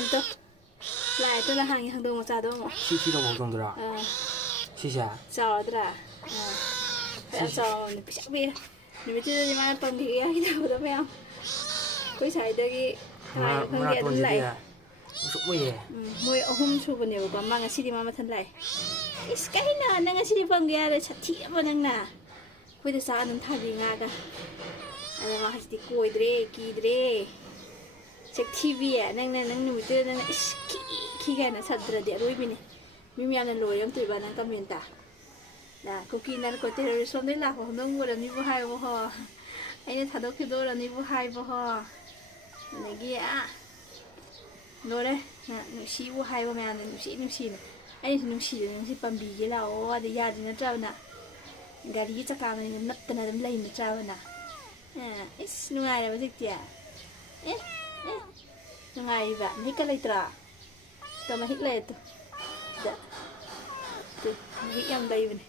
ꯑꯝꯇ ꯂꯥꯏꯇꯅ ꯍꯪꯉꯤ ꯍꯪꯗꯣꯡ ꯃꯆꯥꯗꯣ ꯑꯃꯨꯛ ꯁꯤ ꯇꯧꯕ ꯍꯧꯗꯣꯡꯗꯨꯔꯥ ꯁꯤꯁꯦ ꯆꯥꯎꯔꯗ꯭ꯔꯥ ꯌꯥꯝ ꯆꯥꯎꯔꯕꯅꯤ ꯄꯩꯁꯥ ꯄꯤꯔ ꯅꯨꯃꯤꯠꯇꯨꯗꯗꯤ ꯃꯥꯅ ꯄꯝꯈꯤꯒꯦ ꯍꯥꯏꯗꯕꯗꯣ ꯃꯌꯥꯝ ꯑꯩꯈꯣꯏ ꯁ꯭ꯋꯥꯏꯗꯒꯤ ꯀꯅꯥꯅꯣ ꯈꯪꯗꯦ ꯑꯗꯨꯝ ꯃꯅꯥꯇꯣꯟꯁꯤꯗꯤ ꯂꯥꯛꯑꯦ ꯃꯨꯁꯨꯛ ꯃꯨꯏꯌꯦ ꯃꯣꯏ 3 ꯁꯨꯕꯅꯦꯕꯀꯣ ꯃꯥ ꯉꯁꯤꯗꯤ ꯃꯥ ꯃꯊꯟ ꯂꯥꯛꯑꯦ ꯏꯁ ꯀꯩꯅꯣ ꯅꯪ ꯉꯁꯤꯗꯤ ꯄꯝꯒꯦ ꯌꯥꯔꯦ ꯁꯥꯊꯤ ꯑꯃ ꯅꯪꯅ ꯑꯩꯈꯣꯏꯗ ꯆꯥ ꯑꯗꯨꯝ ꯊꯥꯕꯤ ꯉꯥꯒ ꯑꯗ ꯃꯥ ꯍꯧꯖꯤꯛꯇꯤ ꯀꯣꯏꯗ꯭ꯔꯦ ꯀꯤꯗ꯭ꯔꯦ ꯁꯦꯛꯊꯤꯕꯤ ꯅꯪ ꯅꯨꯃꯤꯠꯇꯨꯗ ꯅꯪꯅ ꯏꯁ ꯈꯤ ꯀꯥꯏꯅ ꯁꯠꯇ꯭ꯔꯗꯤ ꯑꯔꯣꯏꯕꯤꯅꯦ ꯃꯤ ꯃꯌꯥꯝꯅ ꯂꯣꯏꯔꯝꯇꯣꯏꯕ ꯅꯪ ꯀꯃꯦꯟꯇ ꯀꯨꯀꯤ ꯅꯥꯔꯀꯣ ꯇꯦꯔꯣꯔꯤꯁ ꯔꯣꯝꯗꯩ ꯂꯥꯛꯄ ꯍꯧꯗꯣꯡ ꯑꯣꯏꯔꯝꯅꯤꯕꯨ ꯍꯥꯏꯕ ꯍꯣ ꯑꯩꯅ ꯊꯥꯗꯣꯛꯈꯤꯕ ꯑꯣꯏꯔꯝꯅꯤꯕꯨ ꯍꯥꯏꯕ ꯍꯣ ꯑꯗꯒꯤ ꯂꯣꯏꯔꯦ ꯅꯨꯡꯁꯤꯕꯨ ꯍꯥꯏꯕ ꯃꯌꯥꯝꯅ ꯅꯨꯡꯁꯤꯅ ꯑꯩꯅꯁꯨ ꯅꯨꯡꯁꯤꯗꯅ ꯅꯨꯡꯁꯤ ꯄꯥꯝꯕꯤꯒꯦ ꯂꯥꯛꯑꯣ ꯑꯗ ꯌꯥꯗ꯭ꯔꯤ ꯅꯠꯇ꯭ꯔꯕꯅ ꯒꯥꯔꯤꯒꯤ ꯆꯀꯥꯅ ꯅꯞꯇꯅ ꯑꯗꯨꯝ ꯂꯩ ꯅꯠꯇ꯭ꯔꯕꯅ ꯏꯁ ꯅꯨꯡꯉꯥꯏꯔꯕ ꯍꯧꯖꯤꯛꯇꯤ ꯅꯨꯡꯉꯥꯏꯔꯤꯕ ꯃꯍꯤꯛꯀ ꯂꯩꯇ꯭ꯔꯥ ꯃꯍꯤꯛ ꯂꯩꯔꯦ ꯃꯍꯤꯛ ꯌꯥꯝ ꯂꯩꯕꯅꯦ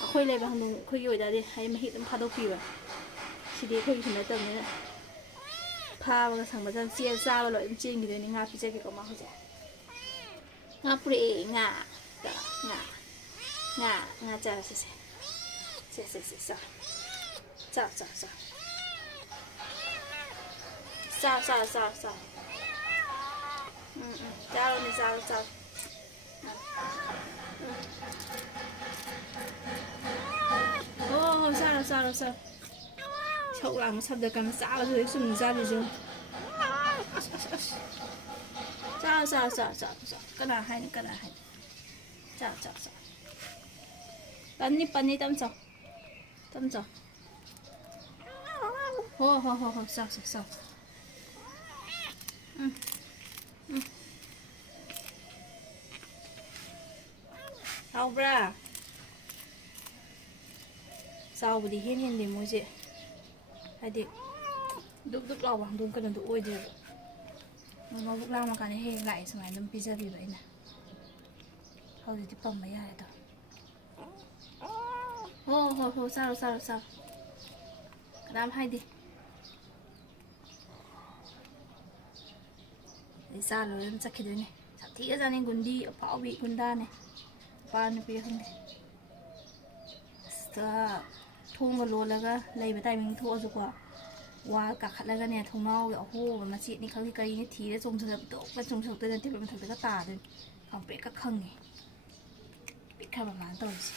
ꯑꯩꯈꯣꯏ ꯂꯩꯕ ꯍꯪꯗꯣꯡ ꯑꯩꯈꯣꯏꯒꯤ ꯑꯣꯏꯇꯥꯔꯗꯤ ꯍꯥꯏꯗꯤ ꯃꯍꯤꯛ ꯑꯗꯨꯝ ꯐꯥꯗꯣꯛꯄꯤꯕ ꯁꯤꯗꯤ ꯑꯩꯈꯣꯏꯒꯤꯁꯨ ꯅꯠꯇꯕꯅꯤꯅ ꯐꯥꯕꯒ ꯁꯪꯕꯗ ꯆꯥꯕ ꯂꯣꯏ ꯑꯗꯨꯝ ꯆꯦꯟꯈꯤꯗꯣꯏꯅꯤ ꯉꯥ ꯄꯤꯖꯒꯦꯀꯣ ꯃꯥ ꯍꯧꯖꯤꯛ ꯉꯥ ꯄꯨꯔꯛꯑꯦ ꯉꯥ ꯆꯥꯔꯁꯤ ꯆꯥꯎ ꯆꯥꯔꯣ ꯆꯥꯔꯣ ꯁꯧ ꯂꯥꯡꯕ ꯁꯕꯗ ꯀꯟꯅ ꯆꯥꯕꯁꯨ ꯍꯦꯛ ꯆꯨꯝꯅ ꯆꯥꯗꯣꯏꯁꯦ ꯆꯥꯎꯀꯅꯥ ꯍꯥꯏꯅꯤ ꯆꯥꯎ ꯄꯟꯅꯤ ꯇꯝ ꯆꯥꯎ ꯍꯣ ꯆꯥꯎ ꯍꯥꯎꯕ꯭ꯔꯥ ꯆꯥꯎꯕꯗꯤ ꯍꯦꯟꯗꯦ ꯃꯣꯏꯁꯦ ꯍꯥꯏꯗꯤ ꯗꯨꯛ ꯂꯥꯎꯕ ꯍꯪꯗꯣꯡ ꯀꯩꯅꯣꯗꯣ ꯑꯣꯏꯗꯦꯕ ꯃꯕꯨꯛ ꯂꯥꯝꯃꯀꯥꯟꯗ ꯍꯦꯛ ꯂꯥꯛꯑꯦ ꯁꯨꯃꯥꯏꯅ ꯑꯗꯨꯝ ꯄꯤꯖꯕꯤꯕ ꯑꯩꯅ ꯍꯧꯖꯤꯛꯇꯤ ꯄꯝꯕ ꯌꯥꯔꯦꯗꯣ ꯍꯣ ꯆꯥꯔꯣ ꯀꯅꯥꯝ ꯍꯥꯏꯗꯦ ꯑꯩ ꯆꯥ ꯂꯣꯏꯔ ꯑꯗꯨꯝ ꯆꯠꯈꯤꯗꯣꯏꯅꯦ ꯁꯥꯊꯤꯒꯖꯥꯅꯤ ꯒꯨꯟꯗꯤ ꯑꯐꯥꯎꯕꯤ ꯒꯨꯟꯗꯥꯅꯦ ꯅꯨꯄꯥ ꯅꯨꯄꯤ ꯈꯪꯗꯦ ꯊꯣꯡꯒ ꯂꯣꯜꯂꯒ ꯂꯩꯕ ꯇꯥꯏꯃꯤꯡ ꯊꯣꯛꯑꯁꯨꯀꯣ ꯋꯥ ꯀꯥꯈꯠꯂꯒꯅꯦ ꯊꯣꯡꯅꯥꯎꯒꯤ ꯑꯍꯣꯕ ꯃꯆꯦꯠꯅꯤ ꯈꯪꯗꯦ ꯀꯔꯤꯅꯤ ꯊꯤꯔ ꯆꯣꯡꯊꯔꯛꯇꯣꯛꯀ ꯆꯣꯡꯊꯔꯛꯇꯣꯏ ꯅꯠꯇꯦꯕ ꯃꯊꯛꯇꯒ ꯇꯥꯗꯣꯏꯅꯤ ꯈꯪꯄ꯭ꯔꯦꯛꯀ ꯈꯪꯉꯦ ꯄꯤꯛꯈ꯭ꯔꯕ ꯃꯥꯅ ꯇꯧꯔꯤꯁꯦ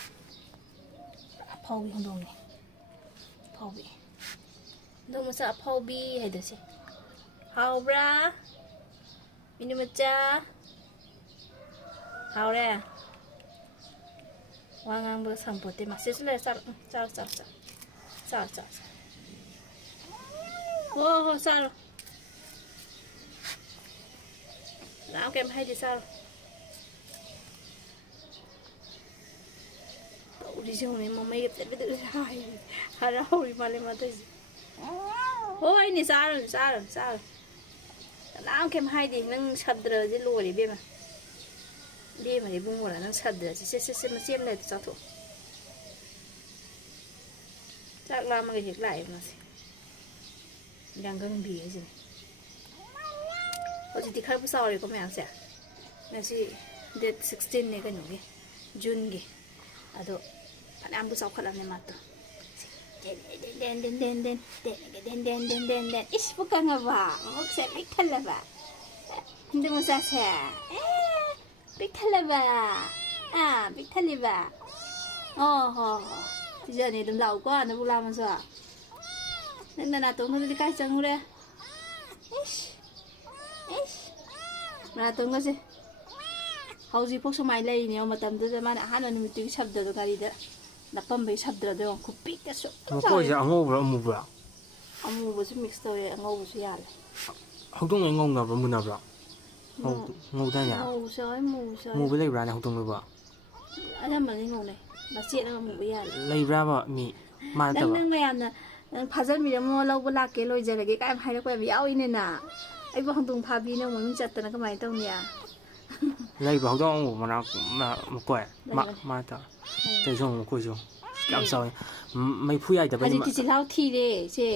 ꯑꯐꯥꯎꯕꯤ ꯍꯧꯗꯣꯡꯅꯤ ꯑꯐꯥꯎꯕꯤ ꯍꯧꯗꯣꯡ ꯃꯆꯥ ꯑꯐꯥꯎꯕꯤ ꯍꯥꯏꯗꯣꯏꯁꯦ ꯍꯥꯎꯕ꯭ꯔꯥ ꯃꯤꯅꯨ ꯃꯆꯥ ꯍꯥꯎꯔꯦ ꯋꯥ ꯉꯥꯡꯕꯒ ꯁꯪꯄꯣꯠꯇꯦ ꯃꯁꯤꯁꯨ ꯂꯩꯔꯦ ꯆꯥꯔꯣ ꯍꯣ ꯆꯥꯔꯣ ꯀꯩꯝ ꯍꯥꯏꯗꯦ ꯆꯥꯔꯣ ꯇꯧꯔꯤꯁꯦ ꯌꯦꯡꯉꯨꯅꯦ ꯃꯃꯩꯒ ꯄꯦꯗ꯭ꯔꯦꯛ ꯍꯔꯥꯎꯔꯤ ꯃꯥꯜꯂꯦ ꯃꯥ ꯇꯧꯔꯤꯁꯦ ꯍꯣꯏꯅꯦ ꯆꯥꯔꯣ ꯀꯅꯥꯝ ꯀꯩꯝ ꯍꯥꯏꯗꯦ ꯅꯪ ꯁꯗ꯭ꯔꯁꯦ ꯂꯣꯏꯔꯦ ꯏꯕꯦꯝꯃ ꯏꯕꯨꯡꯉꯣꯔꯥ ꯅꯪ ꯁꯗ꯭ꯔꯁꯦ ꯁꯦ ꯃꯆꯦ ꯑꯃ ꯂꯩꯔꯦ ꯆꯥꯊꯣꯛ ꯆꯥꯛ ꯂꯥꯝꯃꯒ ꯍꯦꯛ ꯂꯥꯛꯑꯦ ꯃꯥꯁꯦ ꯌꯥꯡꯒꯪꯕꯤ ꯍꯥꯏꯁꯤꯅꯦ ꯍꯧꯖꯤꯛꯇꯤ ꯈꯔꯕꯨ ꯆꯥꯎꯔꯦꯀꯣ ꯃꯌꯥꯝꯁꯦ ꯉꯁꯤ ꯗꯦꯠ 16ꯅꯦ ꯀꯩꯅꯣꯒꯤ ꯖꯨꯟꯒꯤ ꯑꯗꯣ ꯐꯅꯌꯥꯝꯕꯨ ꯆꯥꯎꯈꯠꯂꯕꯅꯦ ꯃꯥꯗꯣ ꯏꯁ ꯄꯨꯛ ꯀꯪꯉꯕ ꯃꯕꯨꯛꯁꯦ ꯄꯤꯛ ꯊꯜꯂꯕ ꯍꯟꯗꯛ ꯃꯆꯥꯁꯦ ꯄꯤꯛ ꯊꯜꯂꯕ ꯄꯤꯛ ꯊꯜꯂꯤꯕ ꯍꯣ ꯄꯤꯖꯅꯤ ꯑꯗꯨꯝ ꯂꯥꯛꯎꯀꯣ ꯅꯕꯨꯛ ꯂꯥꯝꯃꯁꯨ ꯅꯪ ꯅꯅꯥꯇꯣꯟꯒꯗꯨꯗꯤ ꯀꯥꯏ ꯆꯪꯉꯨꯔꯦ ꯏꯁ ꯃꯅꯥꯇꯣꯟꯒꯁꯦ ꯍꯧꯖꯤꯛꯐꯥꯎ ꯁꯨꯃꯥꯏꯅ ꯂꯩꯔꯤꯅꯦ ꯃꯇꯝꯗꯨꯗ ꯃꯥꯅ ꯑꯍꯥꯟꯕ ꯅꯨꯃꯤꯠꯇꯨꯒꯤ ꯁꯕꯗꯗꯣ ꯒꯥꯔꯤꯗ ꯅꯞꯄꯝꯕꯒꯤ ꯁꯕꯗ꯭ꯔꯗꯣ ꯌꯦꯡꯉꯣ ꯈꯨꯄꯤꯛꯇꯁꯨ ꯃꯀꯣꯏꯁꯦ ꯑꯉꯧꯕ꯭ꯔꯥ ꯑꯃꯨꯕ꯭ꯔꯥ ꯑꯃꯨꯕꯁꯨ ꯃꯤꯛꯁ ꯇꯧꯋꯦ ꯑꯉꯧꯕꯁꯨ ꯌꯥꯜꯂꯦ ꯍꯧꯗꯣꯡ ꯂꯣꯏ ꯉꯧꯅꯕ꯭ꯔꯥ ꯃꯨꯟꯅꯕ꯭ꯔꯥ ꯉꯧꯗꯥꯏꯅꯦ ꯉꯧꯕꯁꯨ ꯌꯥꯎꯋꯦ ꯃꯨꯕꯁꯨ ꯌꯥꯎꯋꯦ ꯃꯨꯕ ꯂꯩꯕ꯭ꯔꯥꯅꯦ ꯍꯧꯗꯣꯡꯗꯨꯕꯣ ꯑꯅꯝꯕꯅꯗꯤ ꯉꯧꯅꯩ ꯃꯆꯦꯠ ꯑꯃ ꯃꯨꯕ ꯌꯥꯜꯂꯦ ꯂꯩꯕ꯭ꯔꯥꯕ ꯃꯤ ꯃꯥ ꯅꯠꯇꯕ ꯅꯪ ꯃꯌꯥꯝꯅ ꯅꯪ ꯐꯥꯖꯟꯕꯤꯔꯝꯃꯣ ꯂꯧꯕ ꯂꯥꯛꯀꯦ ꯂꯣꯏꯖꯔꯒꯦ ꯀꯥꯏꯅ ꯍꯥꯏꯔꯛꯄ ꯌꯥꯝ ꯌꯥꯎꯏꯅꯦꯅ ꯑꯩꯕꯨ ꯍꯧꯗꯣꯡ ꯐꯥꯕꯤ ꯅꯪ ꯃꯃꯤꯡ ꯆꯠꯇꯅ ꯀꯃꯥꯏꯅ ꯇꯧꯅꯤ ꯂꯩꯕ꯭ꯔꯥ ꯍꯧꯗꯣꯡ ꯑꯃꯨꯕ ꯃꯀꯣꯏ ꯃꯥ ꯂꯩꯕꯅꯦ ꯅꯠꯇꯕ ꯇꯩꯁꯨ ꯃꯀꯣꯏꯁꯨ ꯌꯥꯝ ꯆꯥꯎꯋꯦ ꯃꯩꯐꯨ ꯌꯥꯏꯗꯕꯩ ꯍꯧꯖꯤꯛꯇꯤ ꯆꯤꯜꯍꯥꯎ ꯊꯤꯔꯦ ꯁꯦ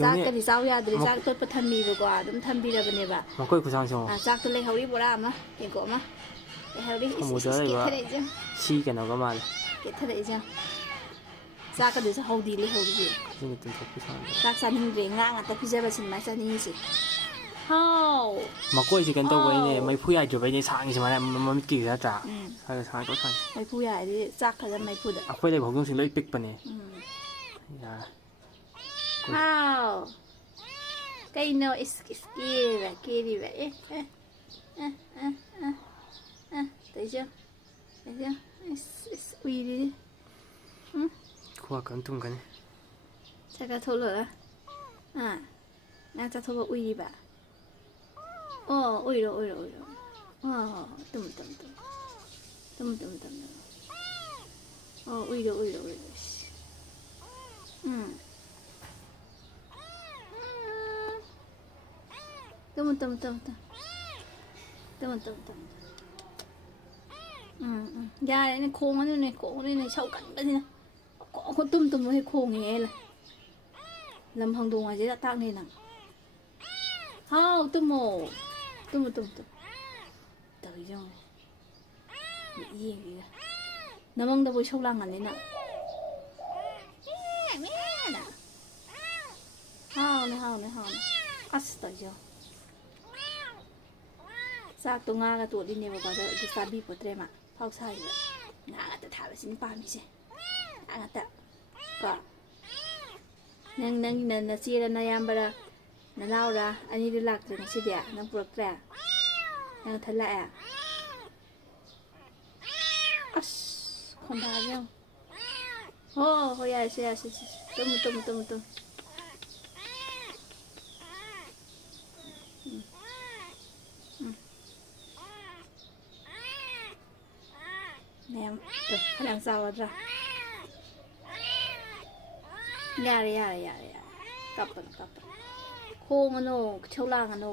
ꯆꯥꯛꯀꯗꯤ ꯆꯥꯎ ꯌꯥꯗ꯭ꯔꯦ ꯆꯥꯛ ꯇꯣꯠꯄ ꯊꯝꯃꯤꯕꯀꯣ ꯑꯗꯨꯝ ꯊꯝꯕꯤꯔꯕꯅꯦꯕ ꯃꯈꯣꯏ ꯈꯨꯁꯥꯡꯁꯦ ꯌꯦꯡꯉꯣ ꯆꯥꯛꯇꯣ ꯂꯩꯍꯧꯔꯤ ꯕꯣꯔꯥ ꯑꯃ ꯇꯦꯡꯀꯣꯠ ꯑꯃ ꯂꯩꯍꯧꯔꯤ ꯁꯃꯨꯗ꯭ꯔ ꯂꯩꯕ ꯀꯦꯊꯔꯛꯏꯁꯦ ꯁꯤ ꯀꯩꯅꯣꯒ ꯃꯥꯜꯂꯦ ꯀꯦꯊꯔꯛꯏꯁꯦ ꯆꯥꯛꯀꯗꯨꯁꯨ ꯍꯧꯗꯤ ꯂꯩꯍꯧꯔꯤꯁꯦ ꯈꯨꯖꯤꯟꯒ ꯇꯤꯡꯊꯣꯛꯄꯤ ꯁꯥꯟꯅꯕ ꯆꯥꯛ ꯆꯥꯅꯤꯡꯗ꯭ꯔꯦ ꯉꯥ ꯉꯥꯛꯇ ꯄꯤꯖꯕ ꯁꯤꯅꯦꯃꯥ ꯆꯥꯅꯤꯡꯉꯤꯁꯦ ꯍꯥꯎ ꯃꯀꯣꯏꯁꯦ ꯀꯩꯅꯣ ꯇꯧꯕꯩꯅꯦ ꯍꯥꯎ ꯃꯩꯐꯨ ꯌꯥꯏꯗ꯭ꯔꯤꯕꯩꯅꯦ ꯁꯥꯡꯉꯤ ꯁꯨꯃꯥꯏꯅ ꯃꯃꯤꯠꯀꯤꯁꯦ ꯅꯠꯇ꯭ꯔꯥ ꯎꯝ ꯁꯥꯡꯇꯣꯛ ꯁꯥꯡꯉꯤ ꯃꯩꯐꯨ ꯌꯥꯏꯔꯗꯤ ꯆꯥꯛ ꯈꯖꯅ ꯃꯩꯐꯨꯗ ꯑꯩꯈꯣꯏ ꯂꯩꯕ ꯍꯧꯗꯣꯡꯁꯤꯡ ꯂꯣꯏ ꯄꯤꯛꯄꯅꯦ ꯌꯥꯔꯦ ꯍꯥꯎ ꯀꯩꯅꯣ ꯏꯁ ꯀꯦꯔꯤꯕ ꯀꯦꯔꯤꯕ ꯇꯩꯖꯣ ꯇꯩꯖꯣ ꯏꯁ ꯎꯏꯔꯤ ꯈꯨꯋꯥ ꯀꯟꯅ ꯇꯨꯝꯒꯅꯤ ꯆꯥꯛ ꯆꯥꯊꯣꯛꯂꯒ ꯅꯪ ꯆꯥꯊꯣꯛꯄ ꯎꯏꯔꯤꯕ ꯑꯣ ꯎꯏꯔꯣ ꯎꯏꯔꯣ ꯎꯏꯔꯣ ꯇꯨꯝ ꯑꯣ ꯎꯏꯔꯣ ꯎꯏꯔꯣ ꯎꯏꯔꯣ ꯇꯨꯝ ꯌꯥꯔꯦꯅꯦ ꯈꯣꯡꯉꯅꯨꯅꯦ ꯏꯁꯧ ꯀꯟꯕꯅꯤꯅ ꯇꯨꯝꯃꯨ ꯍꯦꯛ ꯈꯣꯡꯉꯦ ꯂꯝ ꯍꯪꯗꯣꯡ ꯍꯥꯏꯁꯦ ꯑꯇꯥꯛꯅꯦ ꯅꯪ ꯍꯥꯎ ꯇꯨꯝꯃꯣ ꯇꯨꯝꯃꯨ ꯇꯧꯔꯤꯁꯦ ꯌꯦꯡꯉꯣ ꯌꯦꯡꯉꯤꯒ ꯅꯃꯪꯗꯕꯨ ꯏꯁꯧ ꯂꯥꯡꯉꯅꯤ ꯅꯪ ꯍꯥꯎꯅꯦ ꯑꯁ ꯇꯧꯔꯤꯁꯦ ꯆꯥꯛꯇꯣ ꯉꯥꯒ ꯇꯣꯠꯂꯤꯅꯦꯕꯀꯣ ꯑꯗꯨ ꯆꯥꯕꯤꯄꯣꯠꯇ꯭ꯔꯦ ꯃꯥ ꯐꯥꯎ ꯁꯥꯔꯤꯕ ꯉꯥ ꯉꯥꯛꯇ ꯊꯥꯕꯁꯤꯅꯤ ꯄꯥꯝꯃꯤꯁꯦ ꯉꯥ ꯉꯥꯛꯇ ꯀꯣ ꯅꯪꯒꯤ ꯅꯆꯦꯔ ꯅꯌꯥꯝꯕꯔ ꯅꯅꯥꯎꯔꯥ ꯑꯅꯤꯗꯨ ꯂꯥꯛꯇ꯭ꯔꯦ ꯉꯁꯤꯗꯤ ꯅꯪ ꯄꯨꯔꯛꯇ꯭ꯔꯦ ꯅꯪ ꯅꯊꯟ ꯂꯥꯛꯑꯦ ꯑꯁ ꯈꯣꯟꯗꯥꯁꯦ ꯌꯦꯡꯉꯣ ꯍꯣꯏ ꯌꯥꯔꯦꯁꯦ ꯇꯨꯝꯃꯨ ꯐꯅꯌꯥꯝ ꯆꯥꯎꯔꯗ꯭ꯔꯥ ꯌꯥꯔꯦ ꯀꯞꯄꯅꯨ ꯈꯣꯡꯉꯅꯨ ꯏꯁꯧ ꯂꯥꯡꯉꯅꯨ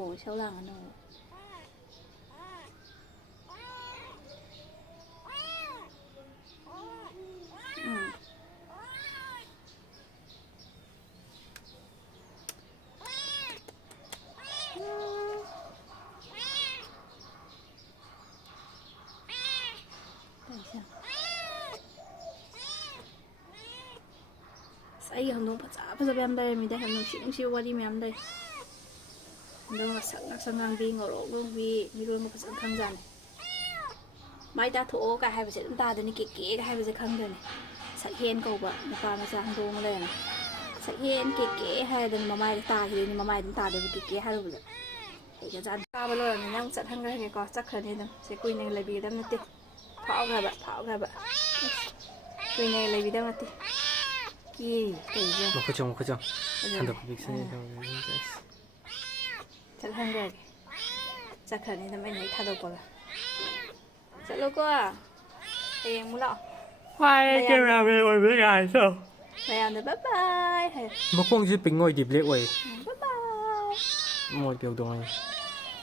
ꯑꯩꯒꯤ ꯍꯧꯗꯣꯡ ꯐꯖꯕ ꯌꯥꯝ ꯂꯩꯔꯝꯃꯤꯗ ꯌꯥꯝ ꯅꯨꯡꯁꯤꯕ ꯋꯥꯔꯤ ꯃꯌꯥꯝ ꯂꯩ ꯍꯧꯗꯣꯡ ꯉꯛꯁꯪ ꯉꯥꯡꯕꯤ ꯉꯧꯔꯣꯛ ꯉꯧꯕꯤ ꯃꯤꯔꯣꯟꯕ ꯐꯖꯅ ꯈꯪꯖꯥꯅꯤ ꯃꯥꯏ ꯇꯥꯊꯣꯛꯑꯣ ꯀꯥꯏ ꯍꯥꯏꯕꯁꯦ ꯑꯗꯨꯝ ꯇꯥꯗꯣꯏꯅꯤ ꯀꯦꯀꯦꯒ ꯍꯥꯏꯕꯁꯦ ꯈꯪꯗꯣꯏꯅꯤ ꯁꯛꯍꯦꯟ ꯀꯧꯕ ꯅꯨꯄꯥ ꯃꯆꯥ ꯍꯧꯗꯣꯡ ꯑꯃ ꯂꯩꯔꯝꯃꯤ ꯁꯛꯍꯦꯟ ꯀꯦꯀꯦ ꯍꯥꯏꯔꯗꯅ ꯃꯃꯥꯏꯗ ꯇꯥꯈꯤꯗꯣꯏꯅꯤ ꯃꯃꯥꯏ ꯑꯗꯨꯝ ꯇꯥꯗꯣꯏꯕ ꯀꯦꯀꯦ ꯍꯥꯏꯔꯨꯕꯗ ꯍꯩꯒꯖꯥꯅꯤ ꯆꯥꯕ ꯂꯣꯏꯔꯕꯅꯤ ꯅꯪ ꯆꯠꯍꯟꯈ꯭ꯔꯒꯦꯀꯣ ꯆꯠꯈ꯭ꯔꯅꯤ ꯑꯗꯨꯝ ꯁꯦ ꯀꯨꯏꯅ ꯂꯩꯕꯤꯒꯗꯕ ꯅꯠꯇꯦ ꯐꯥꯎꯈ꯭ꯔꯕ ꯀꯨꯏꯅ ꯂꯩꯕꯤꯗꯕ ꯅꯠꯇꯦ ꯃꯈꯨꯠ ꯆꯣꯡ ꯁꯟꯗꯣꯛ ꯆꯠꯍꯟꯈ꯭ꯔꯒꯦ ꯆꯠꯈ꯭ꯔꯅꯤ ꯑꯗꯨꯝ ꯑꯩꯅ ꯍꯦꯛ ꯊꯥꯗꯣꯛꯄꯒ ꯆꯠꯂꯣꯀꯣ ꯍꯌꯦꯡ ꯑꯃꯨꯛ ꯂꯥꯛꯑꯣ ꯃꯌꯥꯝꯅ ꯕꯥꯏ ꯍꯥꯏꯌꯣ ꯃꯈꯣꯡꯁꯤ ꯄꯤꯡ ꯑꯣꯏꯗꯤ ꯕ꯭ꯂꯦꯛ ꯑꯣꯏ ꯕꯥꯏ ꯃꯣꯏ ꯍꯧꯗꯣꯡ